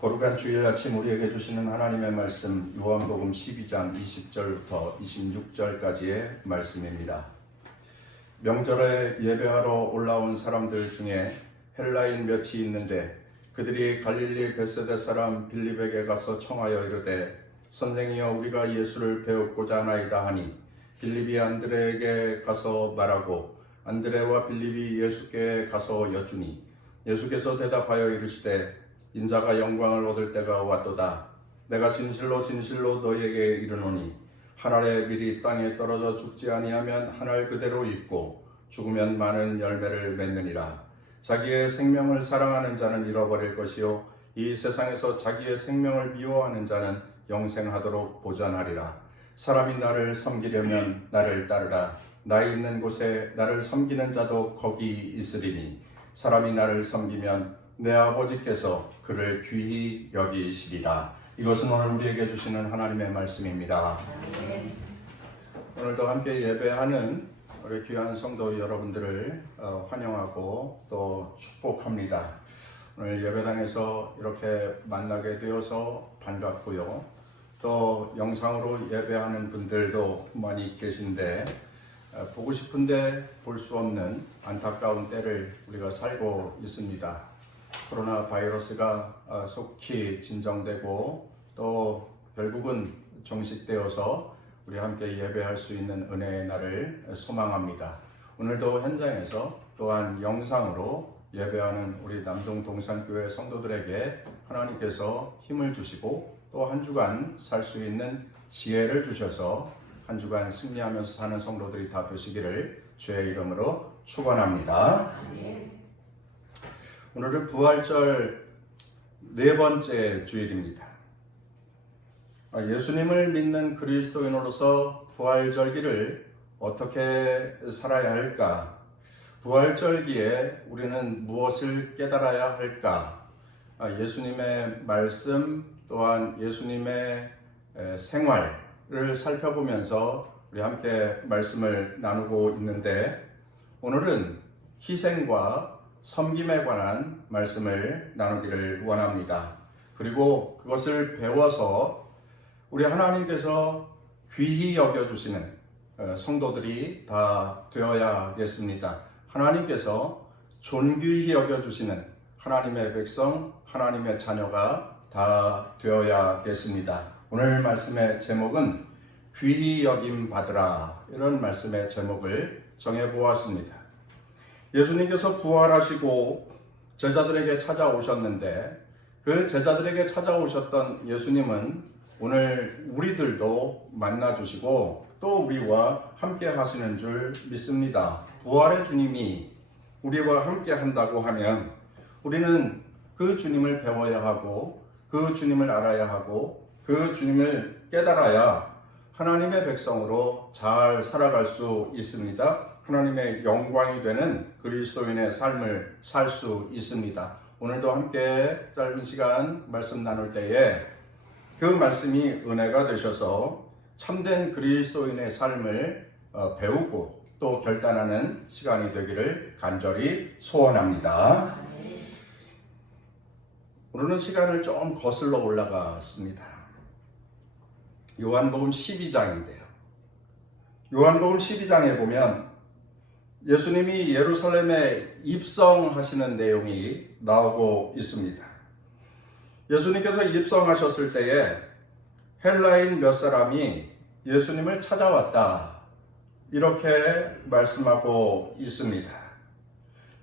거룩한 주일 아침 우리에게 주시는 하나님의 말씀 요한복음 12장 20절부터 26절까지의 말씀입니다. 명절에 예배하러 올라온 사람들 중에 헬라인 몇이 있는데 그들이 갈릴리 벳세다 사람 빌립에게 가서 청하여 이르되 선생이여 우리가 예수를 배우고자 하나이다 하니 빌립이 안드레에게 가서 말하고 안드레와 빌립이 예수께 가서 여쭈니 예수께서 대답하여 이르시되 인자가 영광을 얻을 때가 왔도다. 내가 진실로 진실로 너희에게 이르노니 한 알의 밀이 땅에 떨어져 죽지 아니하면 한 알 그대로 있고 죽으면 많은 열매를 맺느니라. 자기의 생명을 사랑하는 자는 잃어버릴 것이요 이 세상에서 자기의 생명을 미워하는 자는 영생하도록 보전하리라. 사람이 나를 섬기려면 나를 따르라. 나 있는 곳에 나를 섬기는 자도 거기 있으리니 사람이 나를 섬기면 내 아버지께서 그를 귀히 여기시리라. 이것은 오늘 우리에게 주시는 하나님의 말씀입니다. 오늘도 함께 예배하는 우리 귀한 성도 여러분들을 환영하고 또 축복합니다. 오늘 예배당에서 이렇게 만나게 되어서 반갑고요. 또 영상으로 예배하는 분들도 많이 계신데 보고 싶은데 볼 수 없는 안타까운 때를 우리가 살고 있습니다. 코로나 바이러스가 속히 진정되고 또 결국은 종식되어서 우리 함께 예배할 수 있는 은혜의 날을 소망합니다. 오늘도 현장에서 또한 영상으로 예배하는 우리 남동 동산교회 성도들에게 하나님께서 힘을 주시고 또 한 주간 살 수 있는 지혜를 주셔서 한 주간 승리하면서 사는 성도들이 다 되시기를 주의 이름으로 축원합니다. 오늘은 부활절 네 번째 주일입니다. 예수님을 믿는 그리스도인으로서 부활절기를 어떻게 살아야 할까? 부활절기에 우리는 무엇을 깨달아야 할까? 예수님의 말씀 또한 예수님의 생활을 살펴보면서 우리 함께 말씀을 나누고 있는데 오늘은 희생과 섬김에 관한 말씀을 나누기를 원합니다. 그리고 그것을 배워서 우리 하나님께서 귀히 여겨주시는 성도들이 다 되어야겠습니다. 하나님께서 존귀히 여겨주시는 하나님의 백성, 하나님의 자녀가 다 되어야겠습니다. 오늘 말씀의 제목은 귀히 여김 받으라, 이런 말씀의 제목을 정해보았습니다. 예수님께서 부활하시고 제자들에게 찾아오셨는데 그 제자들에게 찾아오셨던 예수님은 오늘 우리들도 만나주시고 또 우리와 함께 하시는 줄 믿습니다. 부활의 주님이 우리와 함께 한다고 하면 우리는 그 주님을 배워야 하고 그 주님을 알아야 하고 그 주님을 깨달아야 하나님의 백성으로 잘 살아갈 수 있습니다. 하나님의 영광이 되는 그리스도인의 삶을 살 수 있습니다. 오늘도 함께 짧은 시간 말씀 나눌 때에 그 말씀이 은혜가 되셔서 참된 그리스도인의 삶을 배우고 또 결단하는 시간이 되기를 간절히 소원합니다. 오늘은 시간을 좀 거슬러 올라갔습니다. 요한복음 12장인데요. 요한복음 12장에 보면 예수님이 예루살렘에 입성하시는 내용이 나오고 있습니다. 예수님께서 입성하셨을 때에 헬라인 몇 사람이 예수님을 찾아왔다, 이렇게 말씀하고 있습니다.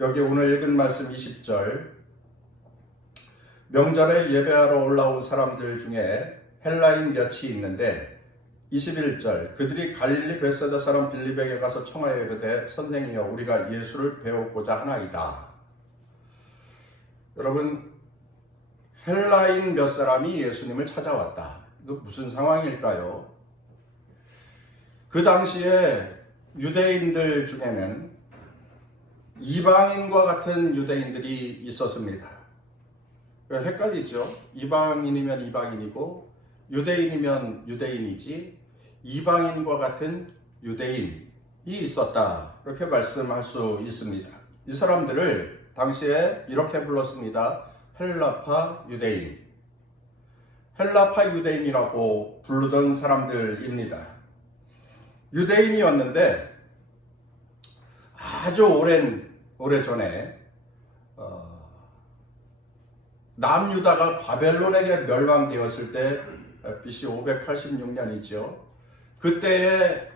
여기 오늘 읽은 말씀 20절, 명절에 예배하러 올라온 사람들 중에 헬라인 몇이 있는데 21절, 그들이 갈릴리 벳세다 사람 빌립에게 가서 청하여 이르되 선생이여 우리가 예수를 배우고자 하나이다. 여러분, 헬라인 몇 사람이 예수님을 찾아왔다. 이거 무슨 상황일까요? 그 당시에 유대인들 중에는 이방인과 같은 유대인들이 있었습니다. 헷갈리죠? 이방인이면 이방인이고 유대인이면 유대인이지 이방인과 같은 유대인이 있었다, 이렇게 말씀할 수 있습니다. 이 사람들을 당시에 이렇게 불렀습니다. 헬라파 유대인, 헬라파 유대인이라고 부르던 사람들입니다. 유대인이었는데 아주 오래전에 남유다가 바벨론에게 멸망되었을 때 BC 586년이죠. 그때에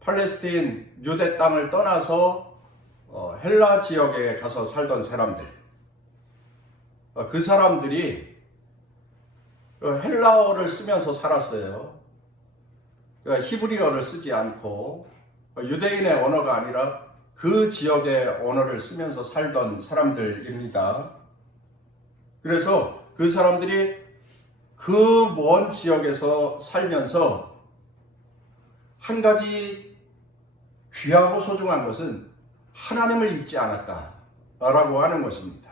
팔레스틴 유대 땅을 떠나서 헬라 지역에 가서 살던 사람들, 그 사람들이 헬라어를 쓰면서 살았어요. 히브리어를 쓰지 않고 유대인의 언어가 아니라 그 지역의 언어를 쓰면서 살던 사람들입니다. 그래서 그 사람들이 그 먼 지역에서 살면서 한 가지 귀하고 소중한 것은 하나님을 잊지 않았다라고 하는 것입니다.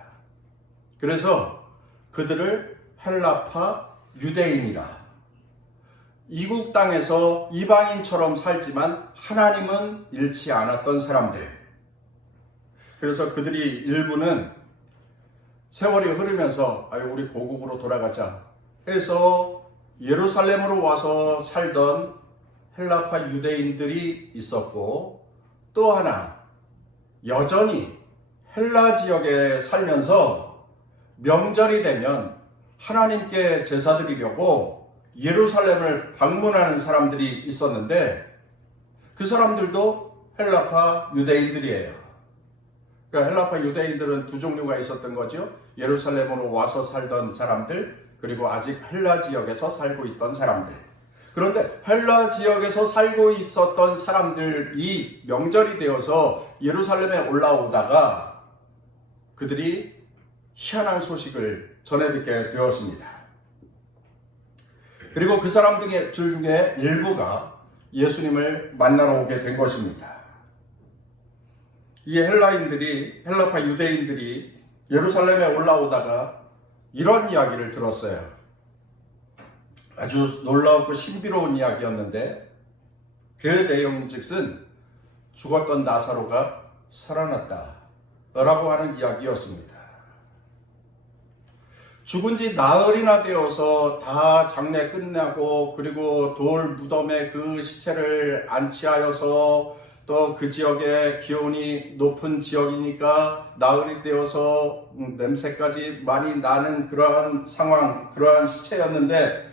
그래서 그들을 헬라파 유대인이라, 이국 땅에서 이방인처럼 살지만 하나님은 잃지 않았던 사람들. 그래서 그들이 일부는 세월이 흐르면서 우리 고국으로 돌아가자 해서 예루살렘으로 와서 살던 헬라파 유대인들이 있었고, 또 하나 여전히 헬라 지역에 살면서 명절이 되면 하나님께 제사 드리려고 예루살렘을 방문하는 사람들이 있었는데, 그 사람들도 헬라파 유대인들이에요. 그러니까 헬라파 유대인들은 두 종류가 있었던 거죠. 예루살렘으로 와서 살던 사람들, 그리고 아직 헬라 지역에서 살고 있던 사람들. 그런데 헬라 지역에서 살고 있었던 사람들이 명절이 되어서 예루살렘에 올라오다가 그들이 희한한 소식을 전해 듣게 되었습니다. 그리고 그 사람들 중에 일부가 예수님을 만나러 오게 된 것입니다. 이 헬라파 유대인들이 예루살렘에 올라오다가 이런 이야기를 들었어요. 아주 놀라웠고 신비로운 이야기였는데, 그 내용즉슨 죽었던 나사로가 살아났다 라고 하는 이야기였습니다. 죽은 지 나흘이나 되어서 다 장례 끝나고, 그리고 돌 무덤에 그 시체를 안치하여서, 또 그 지역에 기온이 높은 지역이니까 나흘이 되어서 냄새까지 많이 나는 그러한 상황, 그러한 시체였는데,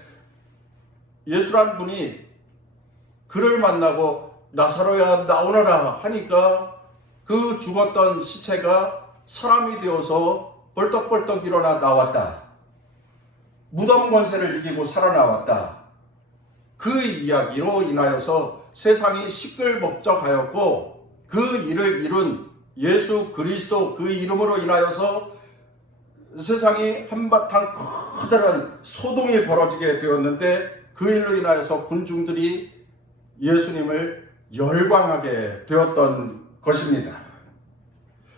예수란 분이 그를 만나고 나사로야 나오너라 하니까 그 죽었던 시체가 사람이 되어서 벌떡벌떡 일어나 나왔다. 무덤 권세를 이기고 살아나왔다. 그 이야기로 인하여서 세상이 시끌벅적하였고, 그 일을 이룬 예수 그리스도 그 이름으로 인하여서 세상이 한바탕 커다란 소동이 벌어지게 되었는데, 그 일로 인하여서 군중들이 예수님을 열광하게 되었던 것입니다.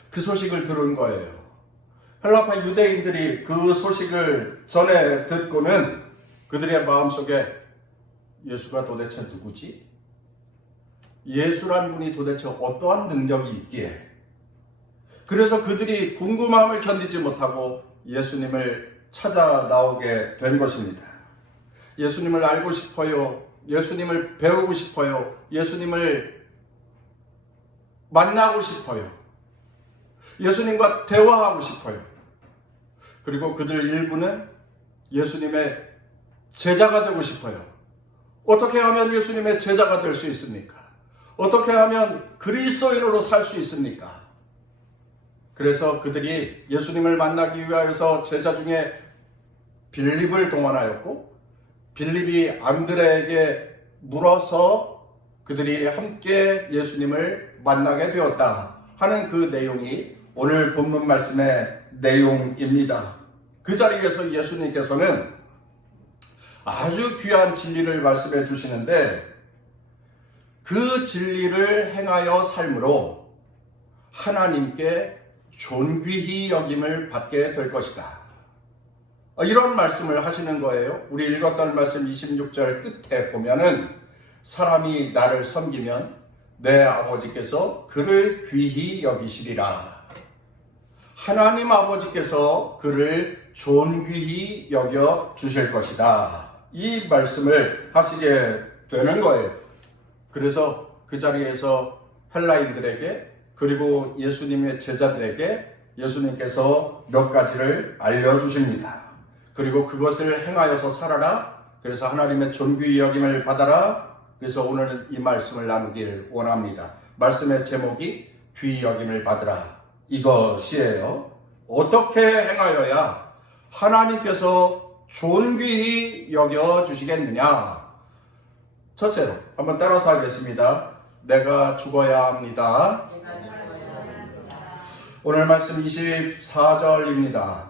그 소식을 들은 거예요. 헬라파 유대인들이 그 소식을 전해 듣고는 그들의 마음속에 예수가 도대체 누구지? 예수란 분이 도대체 어떠한 능력이 있기에? 그래서 그들이 궁금함을 견디지 못하고 예수님을 찾아 나오게 된 것입니다. 예수님을 알고 싶어요. 예수님을 배우고 싶어요. 예수님을 만나고 싶어요. 예수님과 대화하고 싶어요. 그리고 그들 일부는 예수님의 제자가 되고 싶어요. 어떻게 하면 예수님의 제자가 될 수 있습니까? 어떻게 하면 그리스도인으로 살 수 있습니까? 그래서 그들이 예수님을 만나기 위하여서 제자 중에 빌립을 동원하였고, 빌립이 안드레에게 물어서 그들이 함께 예수님을 만나게 되었다 하는 그 내용이 오늘 본문 말씀의 내용입니다. 그 자리에서 예수님께서는 아주 귀한 진리를 말씀해 주시는데, 그 진리를 행하여 삶으로 하나님께 존귀히 여김을 받게 될 것이다. 이런 말씀을 하시는 거예요. 우리 읽었던 말씀 26절 끝에 보면은, 사람이 나를 섬기면 내 아버지께서 그를 귀히 여기시리라. 하나님 아버지께서 그를 존귀히 여겨 주실 것이다. 이 말씀을 하시게 되는 거예요. 그래서 그 자리에서 헬라인들에게 그리고 예수님의 제자들에게 예수님께서 몇 가지를 알려주십니다. 그리고 그것을 행하여서 살아라. 그래서 하나님의 존귀히 여김을 받아라. 그래서 오늘 이 말씀을 나누길 원합니다. 말씀의 제목이 귀히 여김을 받으라. 이것이에요. 어떻게 행하여야 하나님께서 존귀히 여겨주시겠느냐? 첫째로 한번 따라서 하겠습니다. 내가 죽어야 합니다. 오늘 말씀 24절입니다.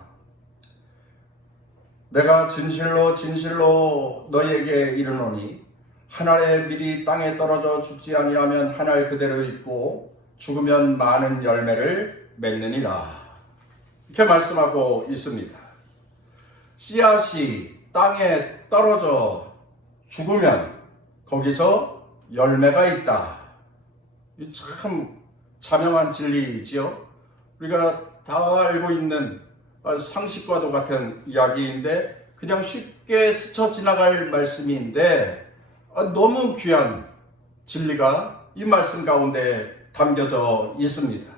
내가 진실로 진실로 너희에게 이르노니 한 알의 밀이 땅에 떨어져 죽지 아니하면 한 알 그대로 있고 죽으면 많은 열매를 맺느니라. 이렇게 말씀하고 있습니다. 씨앗이 땅에 떨어져 죽으면 거기서 열매가 있다. 이 참 자명한 진리이지요. 우리가 다 알고 있는 상식과도 같은 이야기인데 그냥 쉽게 스쳐 지나갈 말씀인데 너무 귀한 진리가 이 말씀 가운데 담겨져 있습니다.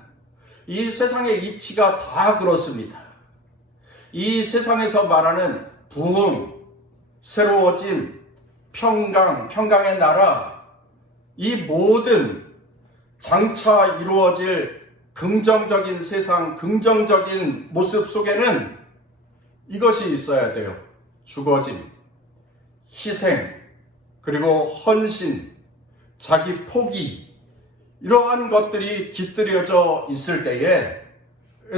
이 세상의 이치가 다 그렇습니다. 이 세상에서 말하는 부흥, 새로워짐, 평강의 나라, 이 모든 장차 이루어질 긍정적인 세상, 긍정적인 모습 속에는 이것이 있어야 돼요. 죽어짐, 희생, 그리고 헌신, 자기 포기, 이러한 것들이 깃들여져 있을 때에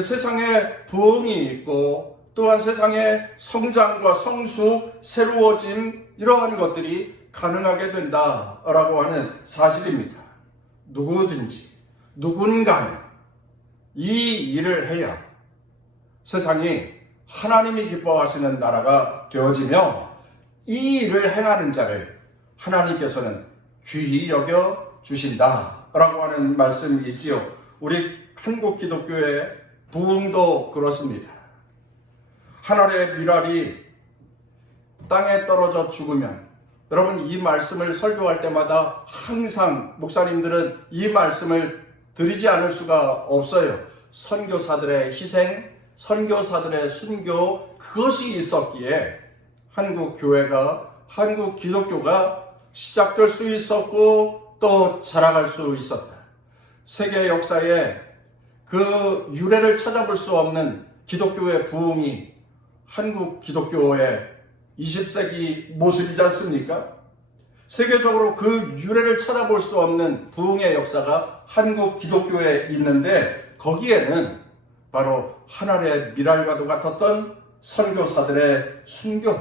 세상에 부흥이 있고 또한 세상에 성장과 성숙, 새로워짐, 이러한 것들이 가능하게 된다라고 하는 사실입니다. 누구든지, 누군가는 이 일을 해야 세상이 하나님이 기뻐하시는 나라가 되어지며 이 일을 행하는 자를 하나님께서는 귀히 여겨 주신다라고 하는 말씀이 있지요. 우리 한국 기독교의 부흥도 그렇습니다. 한 알의 밀알이 땅에 떨어져 죽으면, 여러분 이 말씀을 설교할 때마다 항상 목사님들은 이 말씀을 드리지 않을 수가 없어요. 선교사들의 희생, 선교사들의 순교, 그것이 있었기에 한국 교회가, 한국 기독교가 시작될 수 있었고 또 자라갈 수 있었다. 세계 역사에 그 유래를 찾아볼 수 없는 기독교의 부흥이 한국 기독교의 20세기 모습이지 않습니까? 세계적으로 그 유래를 찾아볼 수 없는 부흥의 역사가 한국 기독교에 있는데 거기에는 바로 한 알의 밀알과도 같았던 선교사들의 순교,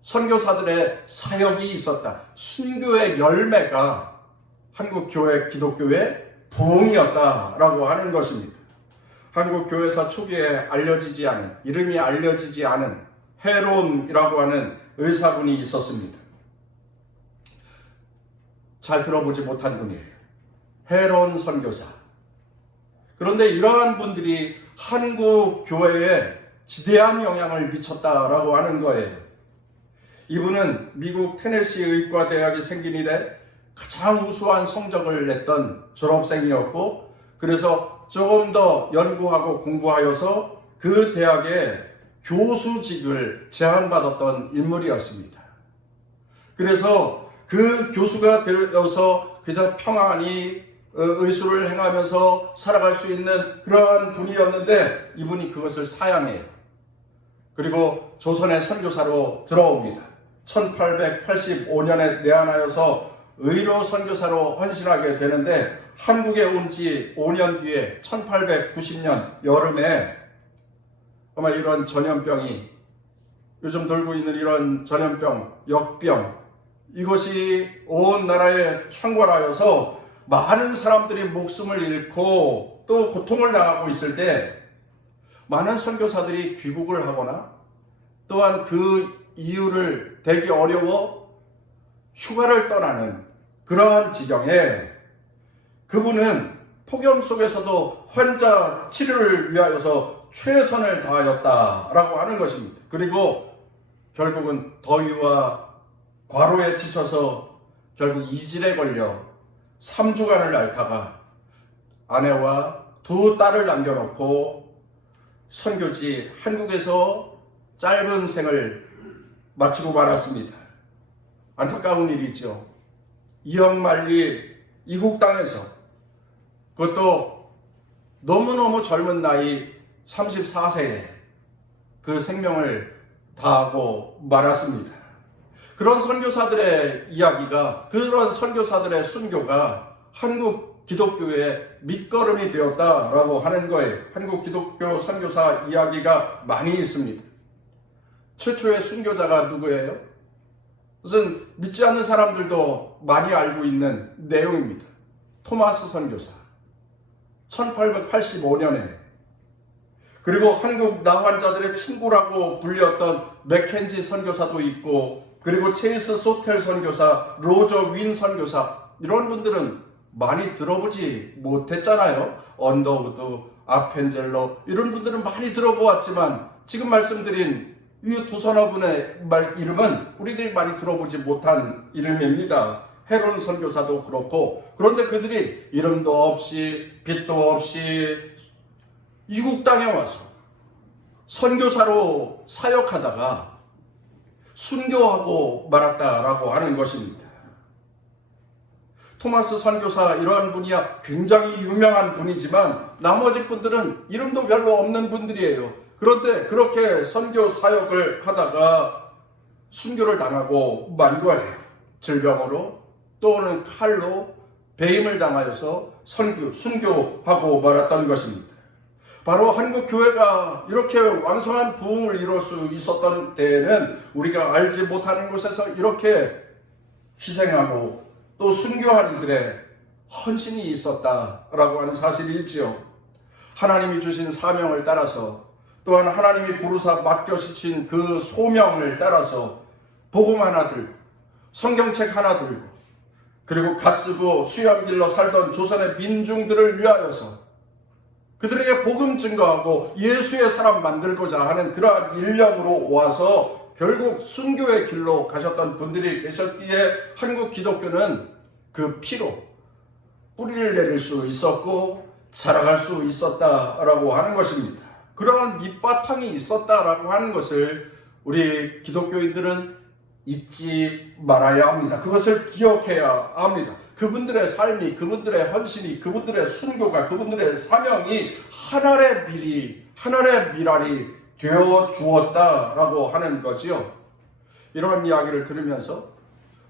선교사들의 사역이 있었다. 순교의 열매가 한국 교회 기독교의 부흥이었다라고 하는 것입니다. 한국 교회사 초기에 알려지지 않은, 이름이 알려지지 않은 헤론이라고 하는 의사분이 있었습니다. 잘 들어보지 못한 분이에요. 헤론 선교사. 그런데 이러한 분들이 한국 교회에 지대한 영향을 미쳤다라고 하는 거예요. 이분은 미국 테네시 의과대학이 생긴 이래 가장 우수한 성적을 냈던 졸업생이었고, 그래서 조금 더 연구하고 공부하여서 그 대학에 교수직을 제안받았던 인물이었습니다. 그래서 그 교수가 되어서 그저 평안히 의술을 행하면서 살아갈 수 있는 그러한 분이었는데 이분이 그것을 사양해요. 그리고 조선의 선교사로 들어옵니다. 1885년에 내한하여서 의료 선교사로 헌신하게 되는데 한국에 온 지 5년 뒤에 1890년 여름에 아마 이런 전염병이, 요즘 돌고 있는 이런 전염병, 역병, 이것이 온 나라에 창궐하여서 많은 사람들이 목숨을 잃고 또 고통을 당하고 있을 때 많은 선교사들이 귀국을 하거나 또한 그 이유를 되기 어려워 휴가를 떠나는 그러한 지경에 그분은 폭염 속에서도 환자 치료를 위하여서 최선을 다하였다라고 하는 것입니다. 그리고 결국은 더위와 과로에 지쳐서 결국 이질에 걸려 3주간을 앓다가 아내와 두 딸을 남겨놓고 선교지 한국에서 짧은 생을 마치고 말았습니다. 안타까운 일이죠. 이역만리 이국 땅에서, 그것도 너무너무 젊은 나이 34세에 그 생명을 다하고 말았습니다. 그런 선교사들의 이야기가, 그런 선교사들의 순교가 한국 기독교의 밑거름이 되었다라고 하는 거예요. 한국 기독교 선교사 이야기가 많이 있습니다. 최초의 순교자가 누구예요? 무슨 믿지 않는 사람들도 많이 알고 있는 내용입니다. 토마스 선교사. 1885년에, 그리고 한국 나환자들의 친구라고 불렸던 맥켄지 선교사도 있고, 그리고 체이스 소텔 선교사, 로저 윈 선교사, 이런 분들은 많이 들어보지 못했잖아요. 언더우드, 아펜젤러, 이런 분들은 많이 들어보았지만 지금 말씀드린 이 두 서너 분의 이름은 우리들이 많이 들어보지 못한 이름입니다. 헤론 선교사도 그렇고. 그런데 그들이 이름도 없이 빛도 없이 이국 땅에 와서 선교사로 사역하다가 순교하고 말았다라고 하는 것입니다. 토마스 선교사, 이러한 분이야 굉장히 유명한 분이지만 나머지 분들은 이름도 별로 없는 분들이에요. 그런데 그렇게 선교 사역을 하다가 순교를 당하고 만 거예요. 질병으로, 또는 칼로 배임을 당하여서 순교하고 말았던 것입니다. 바로 한국 교회가 이렇게 왕성한 부흥을 이룰 수 있었던 때에는 우리가 알지 못하는 곳에서 이렇게 희생하고 또 순교한 이들의 헌신이 있었다라고 하는 사실이지요. 하나님이 주신 사명을 따라서, 또한 하나님이 부르사 맡겨주신 그 소명을 따라서 복음 하나 들고 성경책 하나 들고, 그리고 갓쓰고 수염길러 살던 조선의 민중들을 위하여서 그들에게 복음 증거하고 예수의 사람 만들고자 하는 그러한 일념으로 와서 결국 순교의 길로 가셨던 분들이 계셨기에 한국 기독교는 그 피로 뿌리를 내릴 수 있었고 자라갈 수 있었다라고 하는 것입니다. 그러한 밑바탕이 있었다라고 하는 것을 우리 기독교인들은 잊지 말아야 합니다. 그것을 기억해야 합니다. 그분들의 삶이, 그분들의 헌신이, 그분들의 순교가, 그분들의 사명이 하늘의 미랄이 되어 주었다라고 하는 거지요. 이러한 이야기를 들으면서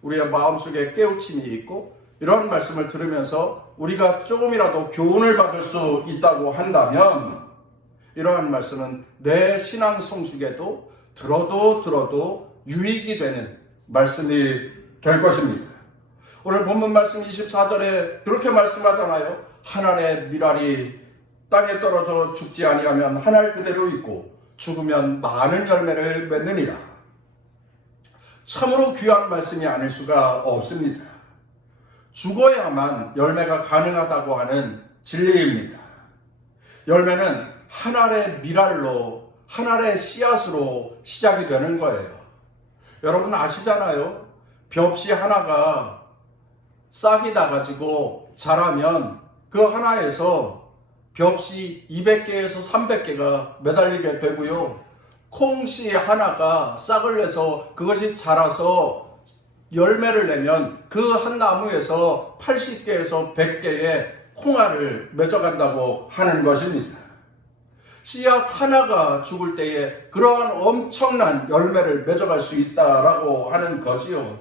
우리의 마음속에 깨우침이 있고, 이런 말씀을 들으면서 우리가 조금이라도 교훈을 받을 수 있다고 한다면, 이러한 말씀은 내 신앙 성숙에도 들어도 유익이 되는 말씀이 될 것입니다. 오늘 본문 말씀 24절에 그렇게 말씀하잖아요. 하늘의 미랄이 땅에 떨어져 죽지 아니하면 하늘 그대로 있고 죽으면 많은 열매를 맺느니라. 참으로 귀한 말씀이 아닐 수가 없습니다. 죽어야만 열매가 가능하다고 하는 진리입니다. 열매는 하늘의 미랄로, 하늘의 씨앗으로 시작이 되는 거예요. 여러분 아시잖아요. 벽씨 하나가 싹이 나가지고 자라면 그 하나에서 벽씨 200개에서 300개가 매달리게 되고요. 콩씨 하나가 싹을 내서 그것이 자라서 열매를 내면 그 한 나무에서 80개에서 100개의 콩알을 맺어간다고 하는 것입니다. 씨앗 하나가 죽을 때에 그러한 엄청난 열매를 맺어갈 수 있다라고 하는 것이요.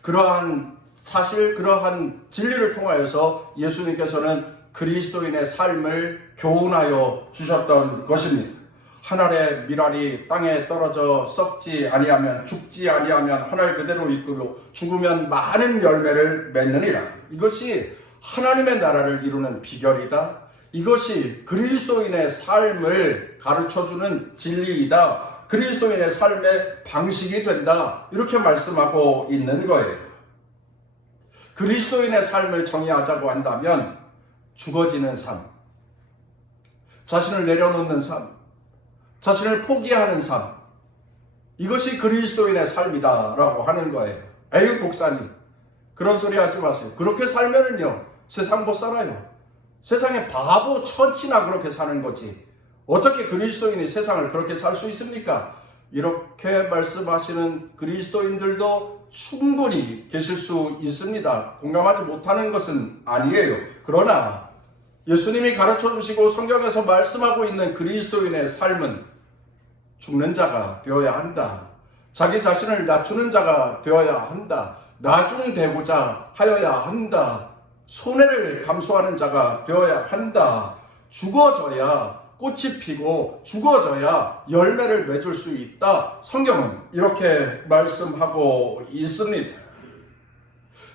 그러한 사실, 그러한 진리를 통하여서 예수님께서는 그리스도인의 삶을 교훈하여 주셨던 것입니다. 하늘의 미랄이 땅에 떨어져 썩지 아니하면, 죽지 아니하면 하늘 그대로 있고 죽으면 많은 열매를 맺느니라. 이것이 하나님의 나라를 이루는 비결이다. 이것이 그리스도인의 삶을 가르쳐주는 진리이다. 그리스도인의 삶의 방식이 된다. 이렇게 말씀하고 있는 거예요. 그리스도인의 삶을 정의하자고 한다면 죽어지는 삶, 자신을 내려놓는 삶, 자신을 포기하는 삶, 이것이 그리스도인의 삶이다라고 하는 거예요. 에휴 목사님, 그런 소리 하지 마세요. 그렇게 살면은요 세상 못 살아요. 세상에 바보 천치나 그렇게 사는 거지 어떻게 그리스도인이 세상을 그렇게 살 수 있습니까? 이렇게 말씀하시는 그리스도인들도 충분히 계실 수 있습니다. 공감하지 못하는 것은 아니에요. 그러나 예수님이 가르쳐 주시고 성경에서 말씀하고 있는 그리스도인의 삶은 죽는 자가 되어야 한다. 자기 자신을 낮추는 자가 되어야 한다. 나중되고자 하여야 한다. 손해를 감수하는 자가 되어야 한다. 죽어져야 꽃이 피고 죽어져야 열매를 맺을 수 있다. 성경은 이렇게 말씀하고 있습니다.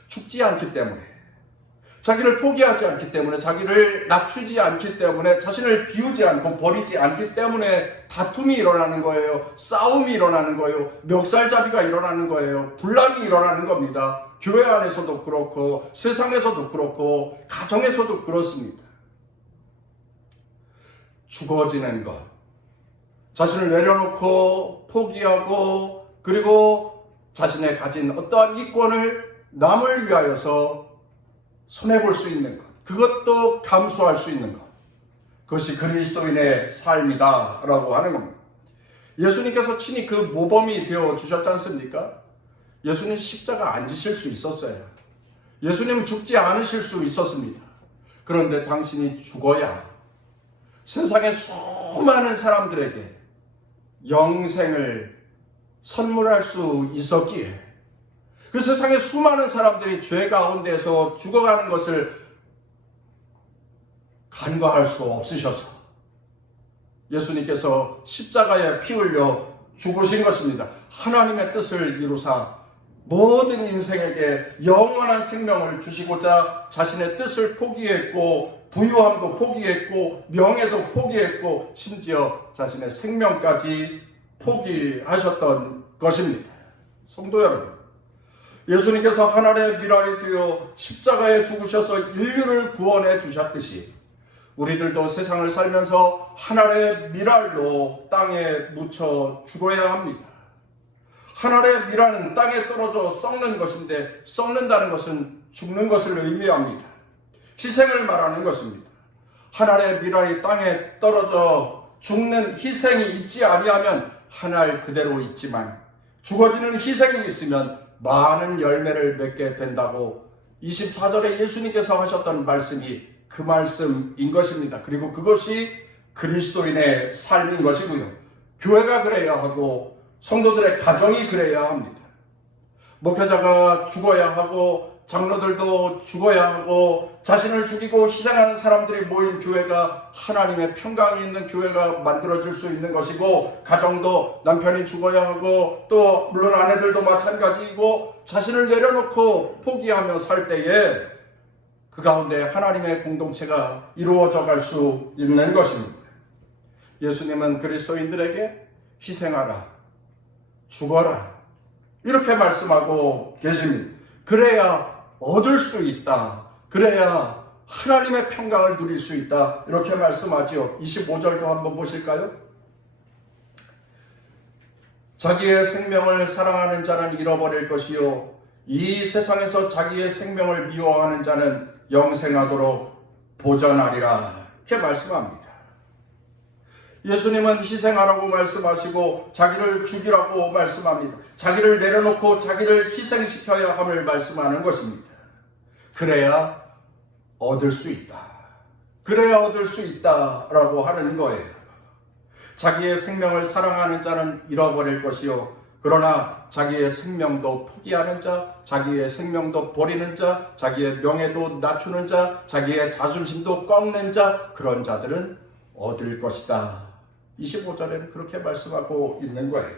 죽지 않기 때문에, 자기를 포기하지 않기 때문에, 자기를 낮추지 않기 때문에, 자신을 비우지 않고 버리지 않기 때문에 다툼이 일어나는 거예요. 싸움이 일어나는 거예요. 멱살잡이가 일어나는 거예요. 분란이 일어나는 겁니다. 교회 안에서도 그렇고 세상에서도 그렇고 가정에서도 그렇습니다. 죽어지는 것, 자신을 내려놓고 포기하고 그리고 자신의 가진 어떠한 이권을 남을 위하여서 손해볼 수 있는 것, 그것도 감수할 수 있는 것, 그것이 그리스도인의 삶이다 라고 하는 겁니다. 예수님께서 친히 그 모범이 되어 주셨지 않습니까? 예수님 십자가 안 지실 수 있었어요. 예수님은 죽지 않으실 수 있었습니다. 그런데 당신이 죽어야 세상의 수많은 사람들에게 영생을 선물할 수 있었기에, 그 세상의 수많은 사람들이 죄 가운데서 죽어가는 것을 간과할 수 없으셔서 예수님께서 십자가에 피 흘려 죽으신 것입니다. 하나님의 뜻을 이루사 모든 인생에게 영원한 생명을 주시고자 자신의 뜻을 포기했고 부유함도 포기했고 명예도 포기했고 심지어 자신의 생명까지 포기하셨던 것입니다. 성도 여러분, 예수님께서 하늘의 미랄이 되어 십자가에 죽으셔서 인류를 구원해 주셨듯이 우리들도 세상을 살면서 하늘의 미랄로 땅에 묻혀 죽어야 합니다. 하늘의 미랄은 땅에 떨어져 썩는 것인데, 썩는다는 것은 죽는 것을 의미합니다. 희생을 말하는 것입니다. 하늘의 미랄이 땅에 떨어져 죽는 희생이 있지 아니하면 하늘 그대로 있지만, 죽어지는 희생이 있으면 많은 열매를 맺게 된다고 24절에 예수님께서 하셨던 말씀이 그 말씀인 것입니다. 그리고 그것이 그리스도인의 삶인 것이고요. 교회가 그래야 하고 성도들의 가정이 그래야 합니다. 목회자가 죽어야 하고 장로들도 죽어야 하고 자신을 죽이고 희생하는 사람들이 모인 교회가 하나님의 평강이 있는 교회가 만들어질 수 있는 것이고, 가정도 남편이 죽어야 하고 또 물론 아내들도 마찬가지이고 자신을 내려놓고 포기하며 살 때에 그 가운데 하나님의 공동체가 이루어져 갈 수 있는 것입니다. 예수님은 그리스도인들에게 희생하라, 죽어라 이렇게 말씀하고 계십니다. 그래야 얻을 수 있다, 그래야 하나님의 평강을 누릴 수 있다 이렇게 말씀하지요. 25절도 한번 보실까요? 자기의 생명을 사랑하는 자는 잃어버릴 것이요 이 세상에서 자기의 생명을 미워하는 자는 영생하도록 보전하리라 이렇게 말씀합니다. 예수님은 희생하라고 말씀하시고 자기를 죽이라고 말씀합니다. 자기를 내려놓고 자기를 희생시켜야 함을 말씀하는 것입니다. 그래야 얻을 수 있다, 그래야 얻을 수 있다라고 하는 거예요. 자기의 생명을 사랑하는 자는 잃어버릴 것이요 그러나 자기의 생명도 포기하는 자, 자기의 생명도 버리는 자, 자기의 명예도 낮추는 자, 자기의 자존심도 꺾는 자, 그런 자들은 얻을 것이다. 25절에는 그렇게 말씀하고 있는 거예요.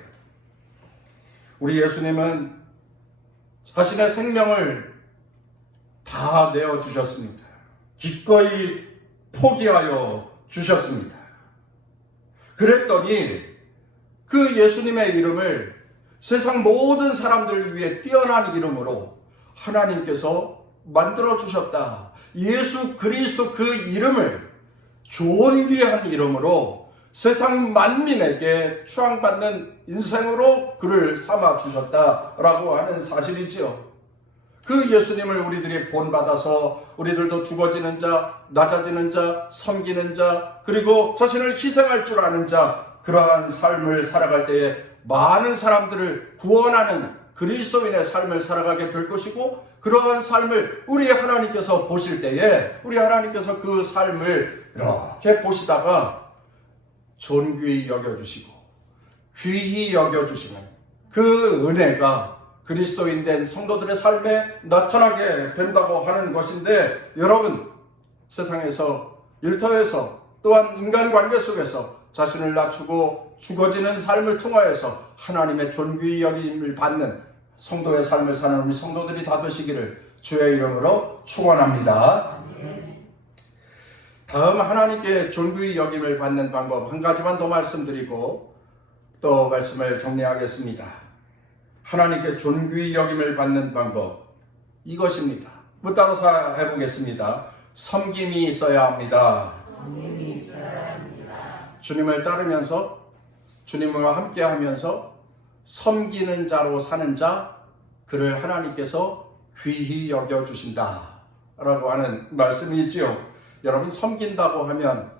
우리 예수님은 자신의 생명을 다 내어주셨습니다. 기꺼이 포기하여 주셨습니다. 그랬더니 그 예수님의 이름을 세상 모든 사람들 위해 뛰어난 이름으로 하나님께서 만들어주셨다. 예수 그리스도 그 이름을 좋은 귀한 이름으로 세상 만민에게 추앙받는 인생으로 그를 삼아 주셨다라고 하는 사실이지요. 그 예수님을 우리들이 본받아서 우리들도 죽어지는 자, 낮아지는 자, 섬기는 자, 그리고 자신을 희생할 줄 아는 자, 그러한 삶을 살아갈 때에 많은 사람들을 구원하는 그리스도인의 삶을 살아가게 될 것이고, 그러한 삶을 우리 하나님께서 보실 때에 우리 하나님께서 그 삶을 이렇게 보시다가 존귀히 여겨주시고 귀히 여겨주시는 그 은혜가 그리스도인 된 성도들의 삶에 나타나게 된다고 하는 것인데, 여러분, 세상에서 일터에서 또한 인간관계 속에서 자신을 낮추고 죽어지는 삶을 통하여서 하나님의 존귀히 여김을 받는 성도의 삶을 사는 우리 성도들이 다 되시기를 주의 이름으로 축원합니다. 다음 하나님께 존귀히 여김을 받는 방법 한 가지만 더 말씀드리고 또 말씀을 정리하겠습니다. 하나님께 존귀히 여김을 받는 방법, 이것입니다. 따라서 해보겠습니다. 섬김이 있어야 합니다. 주님을 따르면서 주님과 함께 하면서 섬기는 자로 사는 자, 그를 하나님께서 귀히 여겨주신다 라고 하는 말씀이지요. 여러분, 섬긴다고 하면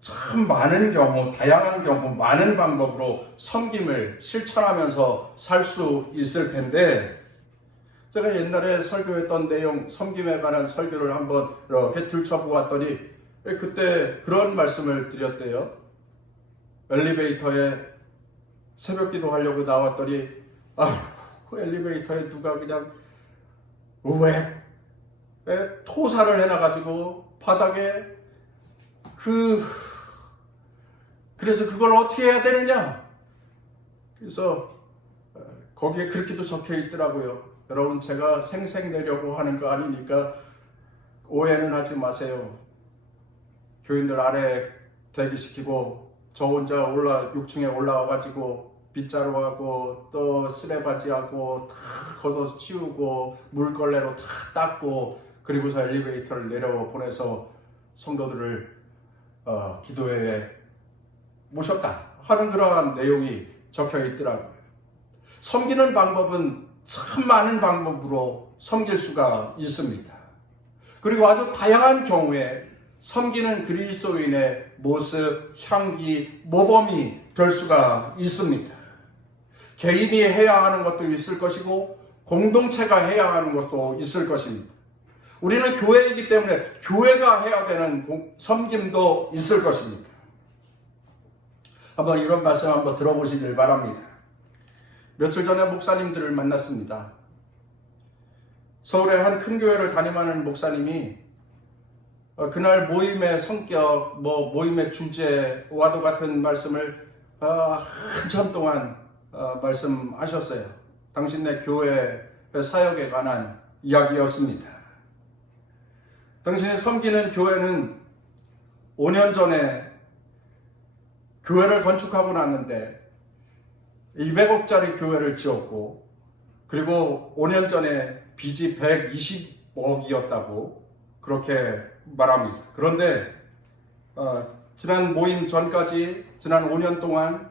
참 많은 경우, 다양한 경우, 많은 방법으로 섬김을 실천하면서 살 수 있을 텐데, 제가 옛날에 설교했던 내용, 섬김에 관한 설교를 한번 이렇게 들춰보았더니 그때 그런 말씀을 드렸대요. 엘리베이터에 새벽 기도 하려고 나왔더니 그 엘리베이터에 누가 그냥 토사를 해놔가지고 바닥에 그래서 그걸 어떻게 해야 되느냐? 그래서 거기에 그렇게도 적혀 있더라고요. 여러분, 제가 생색내려고 하는 거 아니니까 오해는 하지 마세요. 교인들 아래 대기시키고 저 혼자 6층에 올라와가지고 빗자루하고 또 쓰레바지하고 다 걷어 치우고 물걸레로 다 닦고 그리고서 엘리베이터를 내려보내서 성도들을 기도회에 모셨다 하는 그러한 내용이 적혀 있더라고요. 섬기는 방법은 참 많은 방법으로 섬길 수가 있습니다. 그리고 아주 다양한 경우에 섬기는 그리스도인의 모습, 향기, 모범이 될 수가 있습니다. 개인이 해야 하는 것도 있을 것이고 공동체가 해야 하는 것도 있을 것입니다. 우리는 교회이기 때문에 교회가 해야 되는 섬김도 있을 것입니다. 한번 이런 말씀 한번 들어보시길 바랍니다. 며칠 전에 목사님들을 만났습니다. 서울의 한 큰 교회를 담임하는 목사님이 그날 모임의 성격, 모임의 주제와도 같은 말씀을 한참 동안 말씀하셨어요. 당신네 교회 사역에 관한 이야기였습니다. 당신이 섬기는 교회는 5년 전에 교회를 건축하고 났는데 200억짜리 교회를 지었고, 그리고 5년 전에 빚이 120억이었다고 그렇게 말합니다. 그런데 지난 모임 전까지 지난 5년 동안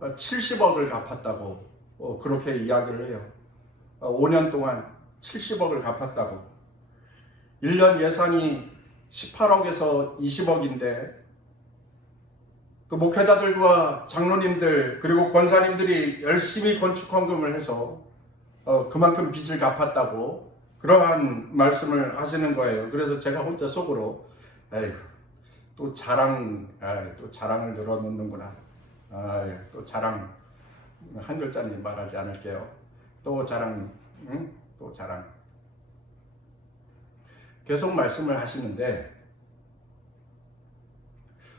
70억을 갚았다고 그렇게 이야기를 해요. 5년 동안 70억을 갚았다고. 1년 예산이 18억에서 20억인데 그 목회자들과 장로님들 그리고 권사님들이 열심히 건축 헌금을 해서 그만큼 빚을 갚았다고 그러한 말씀을 하시는 거예요. 그래서 제가 혼자 속으로 또 자랑을 늘어놓는구나. 또 자랑, 한 글자는 말하지 않을게요. 또 자랑. 계속 말씀을 하시는데,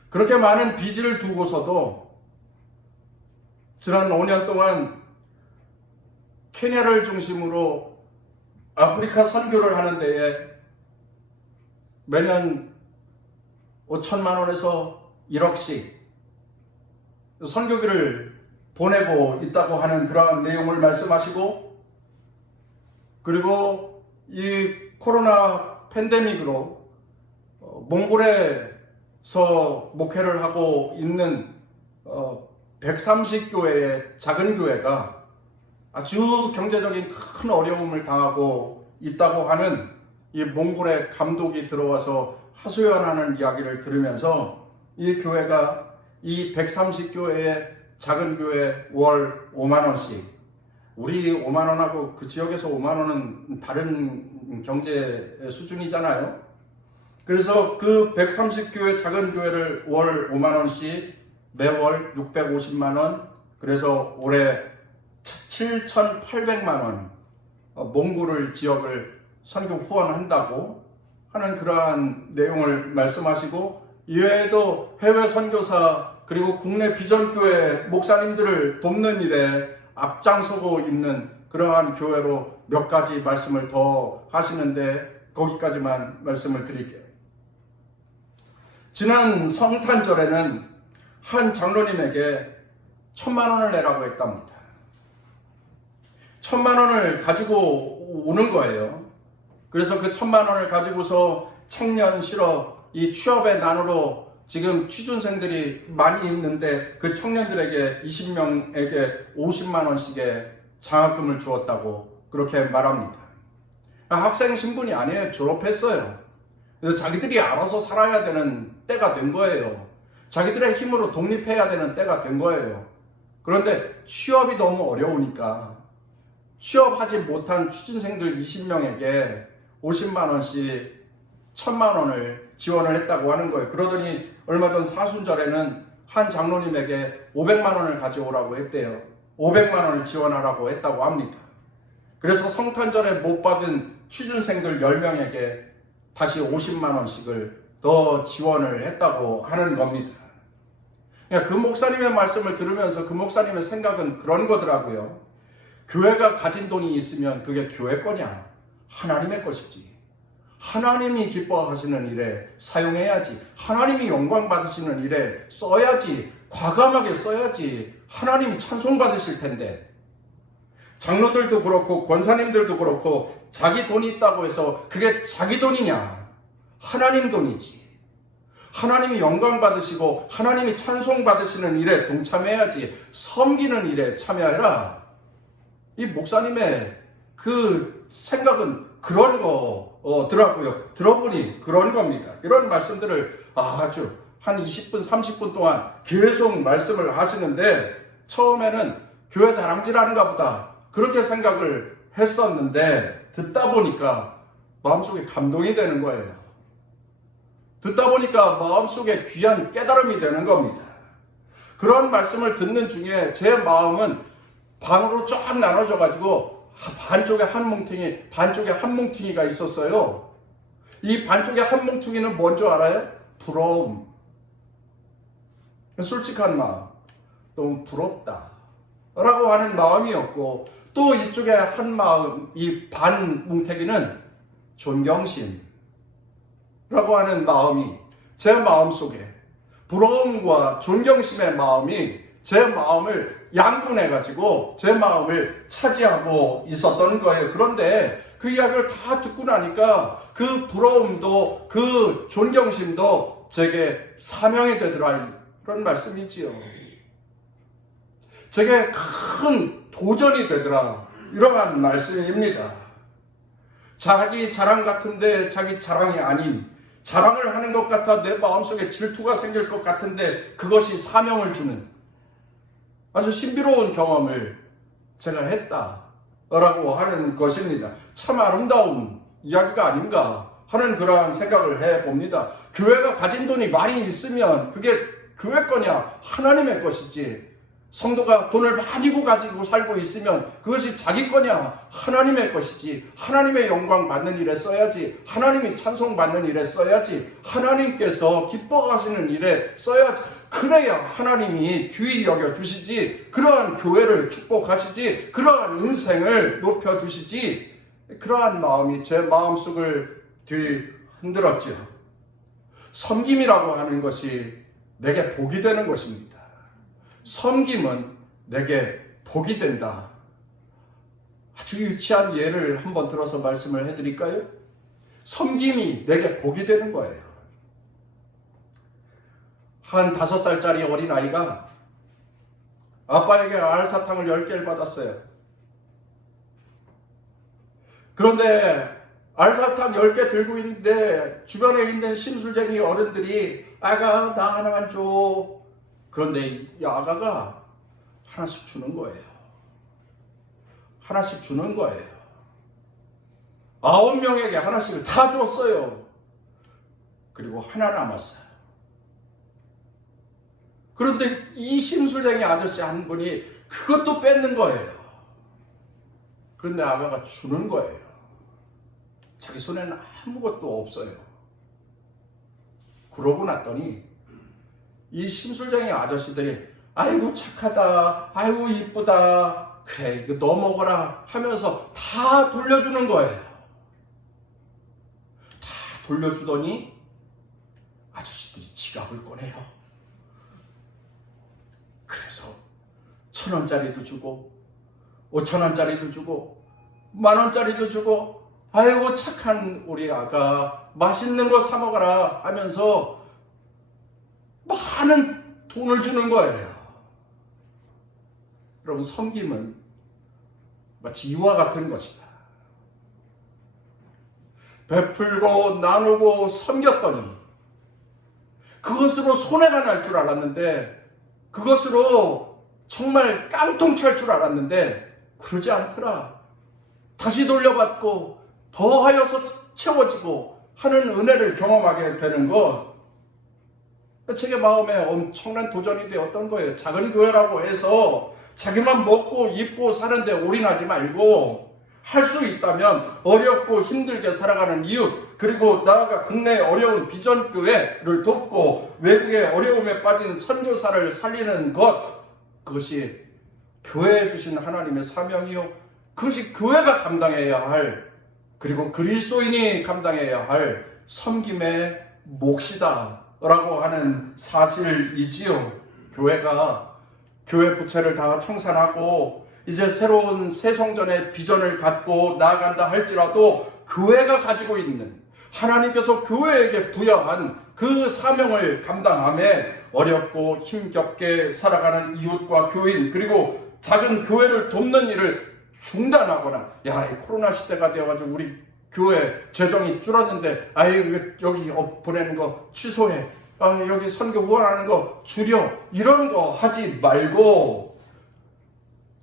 그렇게 많은 빚을 두고서도 지난 5년 동안 케냐를 중심으로 아프리카 선교를 하는 데에 매년 5천만 원에서 1억씩 선교비를 보내고 있다고 하는 그러한 내용을 말씀하시고, 그리고 이 코로나 팬데믹으로 몽골에 목회를 하고 있는 130교회의 작은 교회가 아주 경제적인 큰 어려움을 당하고 있다고 하는 이 몽골의 감독이 들어와서 하소연하는 이야기를 들으면서 이 교회가 이 130교회의 작은 교회 월 5만 원씩, 우리 5만 원하고 그 지역에서 5만 원은 다른 경제 수준이잖아요. 그래서 그 130교회 작은 교회를 월 5만 원씩 매월 650만 원, 그래서 올해 7,800만 원 몽골을 지역을 선교 후원한다고 하는 그러한 내용을 말씀하시고, 이외에도 해외 선교사 그리고 국내 비전교회 목사님들을 돕는 일에 앞장서고 있는 그러한 교회로 몇 가지 말씀을 더 하시는데 거기까지만 말씀을 드릴게요. 지난 성탄절에는 한 장로님에게 1,000만 원을 내라고 했답니다. 1,000만 원을 가지고 오는 거예요. 그래서 그 1,000만 원을 가지고서 청년 실업, 이 취업의 난으로 지금 취준생들이 많이 있는데 그 청년들에게 20명에게 50만 원씩의 장학금을 주었다고 그렇게 말합니다. 학생 신분이 아니에요. 졸업했어요. 그래서 자기들이 알아서 살아야 되는 때가 된 거예요. 자기들의 힘으로 독립해야 되는 때가 된 거예요. 그런데 취업이 너무 어려우니까 취업하지 못한 취준생들 20명에게 50만 원씩 1,000만 원을 지원을 했다고 하는 거예요. 그러더니 얼마 전 사순절에는 한 장로님에게 500만 원을 가져오라고 했대요. 500만 원을 지원하라고 했다고 합니다. 그래서 성탄절에 못 받은 취준생들 10명에게 다시 50만 원씩을 더 지원을 했다고 하는 겁니다. 그 목사님의 말씀을 들으면서 그 목사님의 생각은 그런 거더라고요. 교회가 가진 돈이 있으면 그게 교회 거냐? 하나님의 것이지. 하나님이 기뻐하시는 일에 사용해야지. 하나님이 영광 받으시는 일에 써야지. 과감하게 써야지. 하나님이 찬송 받으실 텐데. 장로들도 그렇고 권사님들도 그렇고 자기 돈이 있다고 해서 그게 자기 돈이냐? 하나님 돈이지. 하나님이 영광 받으시고 하나님이 찬송 받으시는 일에 동참해야지. 섬기는 일에 참여해라. 이 목사님의 그 생각은 그런 거더라고요. 들어보니 그런 겁니다. 이런 말씀들을 아주 한 20분, 30분 동안 계속 말씀을 하시는데 처음에는 교회 자랑질하는가 보다 그렇게 생각을 했었는데 듣다 보니까 마음속에 감동이 되는 거예요. 듣다 보니까 마음속에 귀한 깨달음이 되는 겁니다. 그런 말씀을 듣는 중에 제 마음은 반으로 쫙 나눠져 가지고 반쪽에 한 뭉탱이, 반쪽에 한 뭉탱이가 있었어요. 이 반쪽에 한 뭉탱이는 뭔지 알아요? 부러움. 솔직한 마음. 너무 부럽다. 라고 하는 마음이었고, 또 이쪽에 한 마음, 이 반 뭉탱이는 존경심. 라고 하는 마음이 제 마음속에, 부러움과 존경심의 마음이 제 마음을 양분해가지고 제 마음을 차지하고 있었던 거예요. 그런데 그 이야기를 다 듣고 나니까 그 부러움도 그 존경심도 제게 사명이 되더라. 그런 말씀이지요. 제게 큰 도전이 되더라. 이러한 말씀입니다. 자기 자랑 같은데 자기 자랑이 아닌, 자랑을 하는 것 같아 내 마음속에 질투가 생길 것 같은데 그것이 사명을 주는 아주 신비로운 경험을 제가 했다라고 하는 것입니다. 참 아름다운 이야기가 아닌가 하는 그러한 생각을 해봅니다. 교회가 가진 돈이 많이 있으면 그게 교회 거냐? 하나님의 것이지. 성도가 돈을 많이 가지고 살고 있으면 그것이 자기 거냐? 하나님의 것이지. 하나님의 영광 받는 일에 써야지. 하나님이 찬송 받는 일에 써야지. 하나님께서 기뻐하시는 일에 써야지. 그래야 하나님이 귀히 여겨주시지. 그러한 교회를 축복하시지. 그러한 인생을 높여주시지. 그러한 마음이 제 마음속을 뒤흔들었죠. 섬김이라고 하는 것이 내게 복이 되는 것입니다. 섬김은 내게 복이 된다. 아주 유치한 예를 한번 들어서 말씀을 해드릴까요? 섬김이 내게 복이 되는 거예요. 한 5살짜리 어린아이가 아빠에게 알사탕을 10개를 받았어요. 그런데 알사탕 10개 들고 있는데 주변에 있는 심술쟁이 어른들이 아가 나 하나만 줘. 그런데 이 아가가 하나씩 주는 거예요. 하나씩 주는 거예요. 9명에게 하나씩을 다 줬어요. 그리고 하나 남았어요. 그런데 이 심술쟁이 아저씨 한 분이 그것도 뺏는 거예요. 그런데 아가가 주는 거예요. 자기 손에는 아무것도 없어요. 그러고 났더니 이 심술쟁이 아저씨들이 아이고 착하다, 아이고 이쁘다, 그래 이거 너 먹어라 하면서 다 돌려주는 거예요. 다 돌려주더니 아저씨들이 지갑을 꺼내요. 그래서 1,000원짜리도 주고 5,000원짜리도 주고 10,000원짜리도 주고 아이고 착한 우리 아가 맛있는 거 사 먹어라 하면서 많은 돈을 주는 거예요. 여러분, 섬김은 마치 이와 같은 것이다. 베풀고 나누고 섬겼더니 그것으로 손해가 날 줄 알았는데, 그것으로 정말 깡통 찰 줄 알았는데 그러지 않더라. 다시 돌려받고 더하여서 채워지고 하는 은혜를 경험하게 되는 것, 제 마음에 엄청난 도전이 되었던 거예요. 작은 교회라고 해서 자기만 먹고 입고 사는데 올인하지 말고, 할 수 있다면 어렵고 힘들게 살아가는 이웃, 그리고 나아가 국내 어려운 비전교회를 돕고 외국의 어려움에 빠진 선교사를 살리는 것, 그것이 교회에 주신 하나님의 사명이요, 그것이 교회가 감당해야 할, 그리고 그리스도인이 감당해야 할 섬김의 몫이다 라고 하는 사실이지요. 교회가 교회 부채를 다 청산하고 이제 새로운 새 성전의 비전을 갖고 나아간다 할지라도 교회가 가지고 있는, 하나님께서 교회에게 부여한 그 사명을 감당함에 어렵고 힘겹게 살아가는 이웃과 교인, 그리고 작은 교회를 돕는 일을 중단하거나, 야, 이 코로나 시대가 되어가지고 우리 교회 재정이 줄었는데, 여기 보내는 거 취소해, 여기 선교 후원하는 거 줄여, 이런 거 하지 말고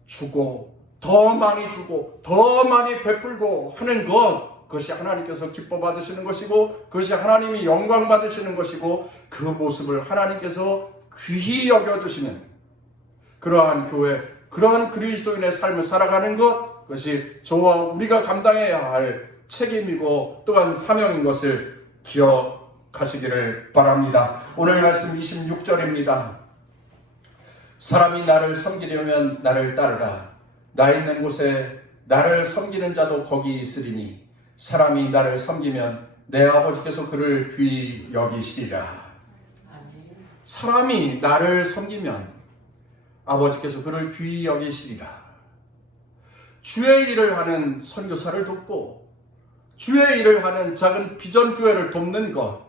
주고 더 많이 주고 더 많이 베풀고 하는 것, 그것이 하나님께서 기뻐 받으시는 것이고 그것이 하나님이 영광 받으시는 것이고 그 모습을 하나님께서 귀히 여겨주시는 그러한 교회, 그러한 그리스도인의 삶을 살아가는 것, 그것이 저와 우리가 감당해야 할 책임이고 또한 사명인 것을 기억하시기를 바랍니다. 오늘 말씀 26절입니다. 사람이 나를 섬기려면 나를 따르라. 나 있는 곳에 나를 섬기는 자도 거기 있으리니 사람이 나를 섬기면 내 아버지께서 그를 귀히 여기시리라. 사람이 나를 섬기면 아버지께서 그를 귀히 여기시리라. 주의 일을 하는 선교사를 돕고 주의 일을 하는 작은 비전교회를 돕는 것,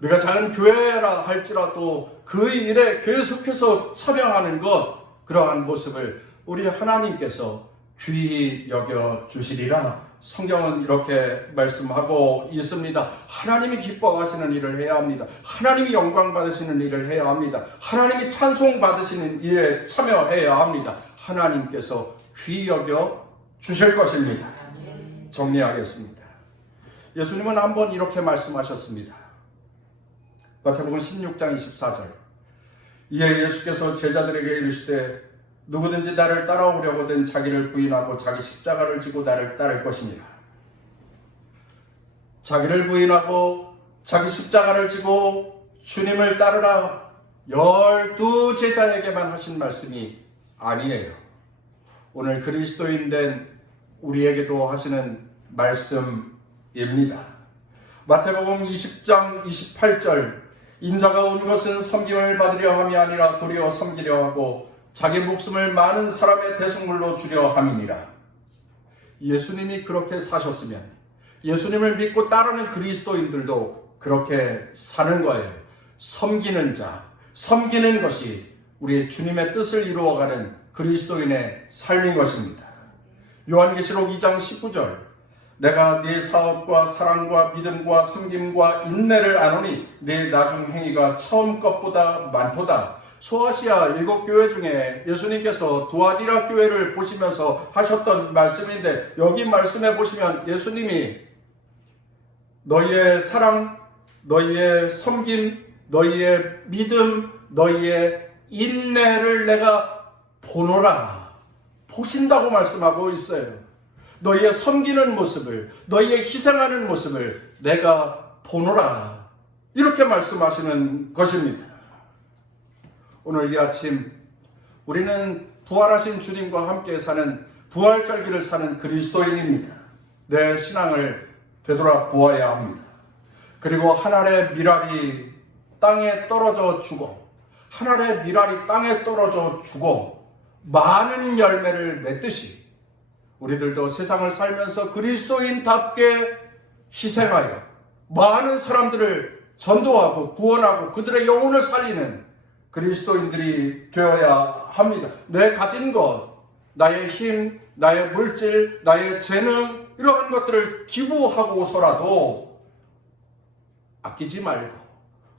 우리가 작은 교회라 할지라도 그 일에 계속해서 참여하는 것, 그러한 모습을 우리 하나님께서 귀히 여겨주시리라. 성경은 이렇게 말씀하고 있습니다. 하나님이 기뻐하시는 일을 해야 합니다. 하나님이 영광 받으시는 일을 해야 합니다. 하나님이 찬송 받으시는 일에 참여해야 합니다. 하나님께서 귀히 여겨 주실 것입니다. 정리하겠습니다. 예수님은 한번 이렇게 말씀하셨습니다. 마태복음 16장 24절. 이에 예수께서 제자들에게 이르시되 누구든지 나를 따라오려거든 자기를 부인하고 자기 십자가를 지고 나를 따를 것이니라. 자기를 부인하고 자기 십자가를 지고 주님을 따르라. 12 제자에게만 하신 말씀이 아니에요. 오늘 그리스도인 된 우리에게도 하시는 말씀입니다. 마태복음 20장 28절. 인자가 온 것은 섬김을 받으려 함이 아니라 도리어 섬기려 하고 자기 목숨을 많은 사람의 대속물로 주려 함이니라. 예수님이 그렇게 사셨으면 예수님을 믿고 따르는 그리스도인들도 그렇게 사는 거예요. 섬기는 자, 섬기는 것이 우리 주님의 뜻을 이루어가는 그리스도인의 삶인 것입니다. 요한계시록 2장 19절, 내가 네 사업과 사랑과 믿음과 섬김과 인내를 아노니 네 나중 행위가 처음 것보다 많도다. 소아시아 7교회 중에 예수님께서 두아디라 교회를 보시면서 하셨던 말씀인데, 여기 말씀해 보시면 예수님이 너희의 사랑, 너희의 섬김, 너희의 믿음, 너희의 인내를 내가 보노라, 보신다고 말씀하고 있어요. 너희의 섬기는 모습을, 너희의 희생하는 모습을 내가 보노라, 이렇게 말씀하시는 것입니다. 오늘 이 아침 우리는 부활하신 주님과 함께 사는 부활절기를 사는 그리스도인입니다. 내 신앙을 되돌아보아야 합니다. 그리고 한 알의 밀알이 땅에 떨어져 죽어, 한 알의 밀알이 땅에 떨어져 죽어 많은 열매를 맺듯이 우리들도 세상을 살면서 그리스도인답게 희생하여 많은 사람들을 전도하고 구원하고 그들의 영혼을 살리는 그리스도인들이 되어야 합니다. 내 가진 것, 나의 힘, 나의 물질, 나의 재능, 이러한 것들을 기부하고서라도 아끼지 말고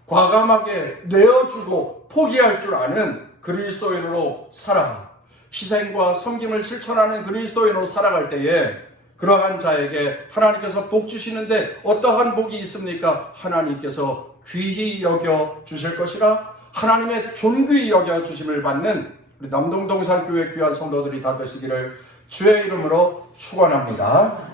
과감하게 내어주고 포기할 줄 아는 그리스도인으로 살아, 희생과 섬김을 실천하는 그리스도인으로 살아갈 때에 그러한 자에게 하나님께서 복 주시는데 어떠한 복이 있습니까? 하나님께서 귀히 여겨 주실 것이라, 하나님의 존귀히 여겨 주심을 받는 우리 남동동산교회 귀한 성도들이 다 되시기를 주의 이름으로 축원합니다.